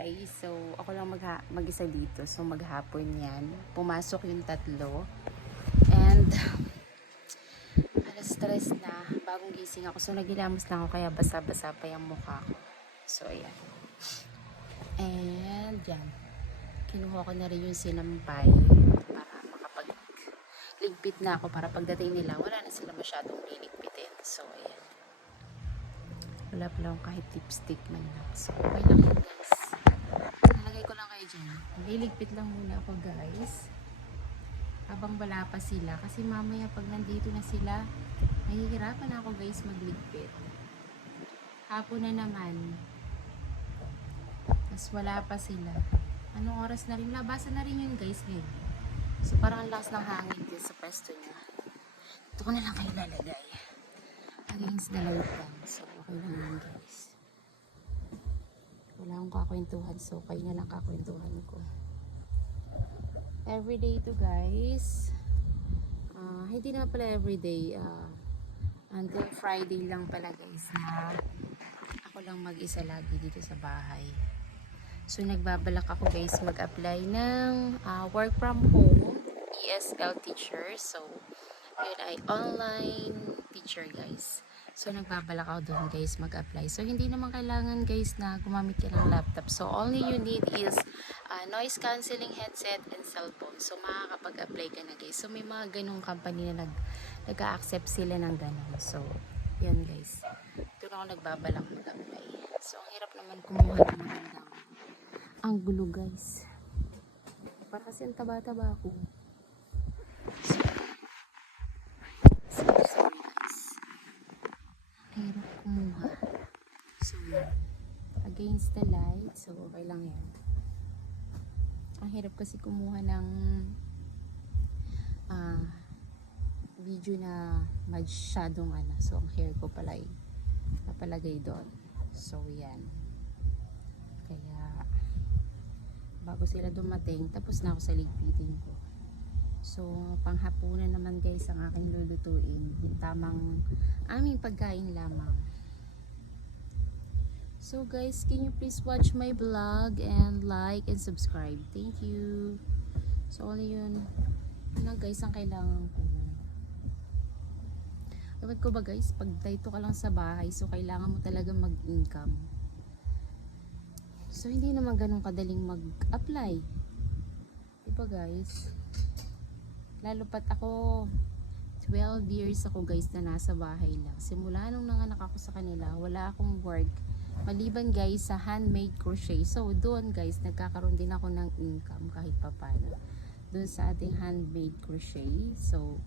guys. So, ako lang mag-isa dito. So, maghapon yan. Pumasok yung tatlo. And, alas 3 na. Bagong gising ako. So, nagilamos lang ako. Kaya basa-basa pa yung mukha ko. So, ayan. And, yan. Kinuha ko na rin yung sinampay. Para makapag-ligpit na ako. Para pagdating nila, wala na sila masyadong liligpitin. So, ayan. Wala pala akong kahit lipstick man lang. So, okay lang yun, guys. Nalagay ko lang kayo dyan. Liligpit lang muna ako, guys. Habang wala pa sila. Kasi mamaya pag nandito na sila, mahihirapan ako, guys, magligpit. Hapon na naman. Tapos wala pa sila. Anong oras na rin? Labasan na rin yun, guys, ngayon. So, parang ang lakas ng hangin din sa pwesto niya. Ito ko na lang kayo lalagay. Against the light lang. So, okay lang yun, guys. Wala akong kakwentuhan. So, kayo na lang kakwentuhan ko. Everyday to, guys. Hindi na pala everyday. Until Friday lang pala, guys, na ako lang mag-isa lagi dito sa bahay. So, nagbabalak ako, guys, mag-apply ng work from home ESL teacher. So, yun ay online teacher, guys. So, nagbabalak ako doon, guys, mag-apply. So, hindi naman kailangan, guys, na gumamit ka ng laptop. So, only you need is noise cancelling headset and cellphone. So, makakapag-apply ka na, guys. So, may mga ganong company na nag-a-accept sila ng ganon. So, yun, guys. Doon ako nagbabalak mag-apply. So, ang hirap naman kumuha ng magandang angulo, guys. Para kasi ang taba-taba ako. Sorry, guys. Hirap kumuha. So, against the light. So, okay lang yan. Ang hirap kasi kumuha ng video na masyadong So, ang hair ko pala ay napalagay doon. So, yan. Kaya, bago sila dumating, tapos na ako sa ligpitin ko. So, panghapunan naman, guys, ang aking lulutuin. Yung tamang aming pagkain lamang. So, guys, can you please watch my vlog and like and subscribe? Thank you. So, ano yun? Yun lang, guys, ang kailangan ko. Ewan ko ba, guys, pag dito ka lang sa bahay, so kailangan mo talaga mag-income. So, hindi naman ganun kadaling mag-apply. Diba, guys? Lalo pat ako, 12 years ako, guys, na nasa bahay lang. Simula nung nanganak ako sa kanila, wala akong work. Maliban, guys, sa handmade crochet. So, doon, guys, nagkakaroon din ako ng income kahit papano. Doon sa ating handmade crochet. So,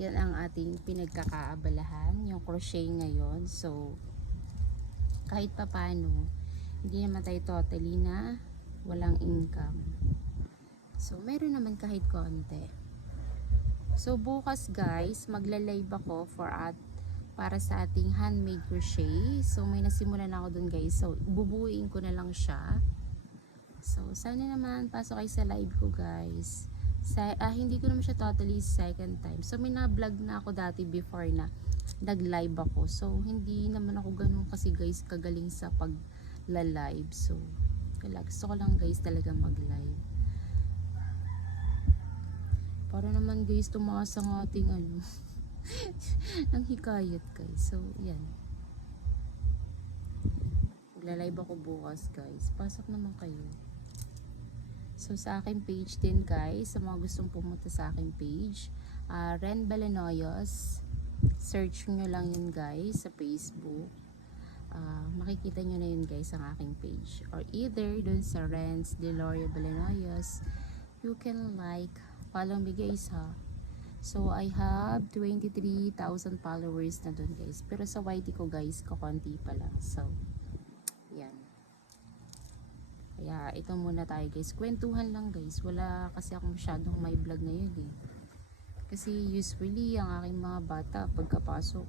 yan ang ating pinagkakaabalahan, yung crochet ngayon. So, kahit papano, hindi naman tayo totally na walang income. So, meron naman kahit konti. So, bukas, guys, magla-live ako para sa ating handmade crochet. So, may nasimulan ako dun, guys. So, bubuuin ko na lang siya. So, sana naman pasok kayo sa live ko, guys. Hindi ko naman siya totally second time. So, may na-vlog na ako dati before na nag-live ako. So, hindi naman ako ganun kasi, guys, kagaling sa pag-live. So, gusto ko lang, guys, talaga mag-live. Para naman, guys, tumaas ang ating ng hikayat, guys. So, yan. Magla-live ako bukas, guys. Pasok naman kayo. So, sa aking page din, guys, sa mga gustong pumunta sa aking page, Ren Balanoyos, search nyo lang yun, guys, sa Facebook. Makikita nyo na yun, guys, ang aking page. Or either dun sa Renz Deloria Balanoyos, you can follow me, guys, ha. So, I have 23,000 followers na dun, guys. Pero sa YT ko, guys, kakunti pa lang. So, yan. Kaya, ito muna tayo, guys. Kwentuhan lang, guys. Wala kasi ako masyadong may vlog ngayon, eh. Kasi, usually, ang aking mga bata, pagkapasok,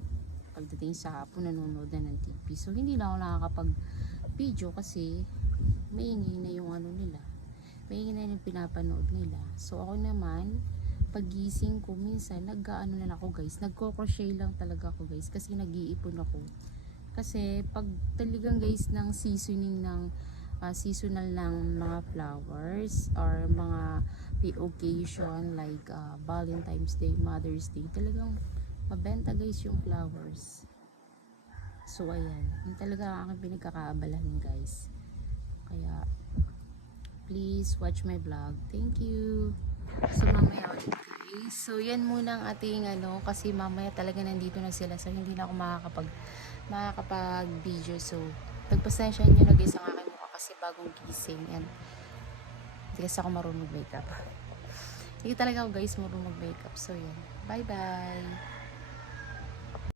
pagdating sa hapon, nanonood na ng TV. So, hindi na ako nakakapag-video kasi maingay na yung nila. Maingay na yung pinapanood nila. So, ako naman, pagising ko, minsan, na ako, guys. Nagko-crochet lang talaga ako, guys. Kasi nag-iipon ako. Kasi, pag talagang, guys, ng seasoning ng seasonal ng mga flowers or mga occasion like Valentine's Day, Mother's Day, talagang mabenta guys yung flowers. So ayan, yun talaga ang aking pinagkakaabalahan guys. Kaya please watch my vlog. Thank you. So mamaya ulit guys. So yan muna ang ating kasi mamaya talaga nandito na sila, so hindi na ako makakapag video. So pagpasensya nyo na guys ang aking mukha kasi bagong gising and hindi kasi ako marunong mag makeup. Hindi talaga ako guys marunong mag makeup. So yan, bye bye.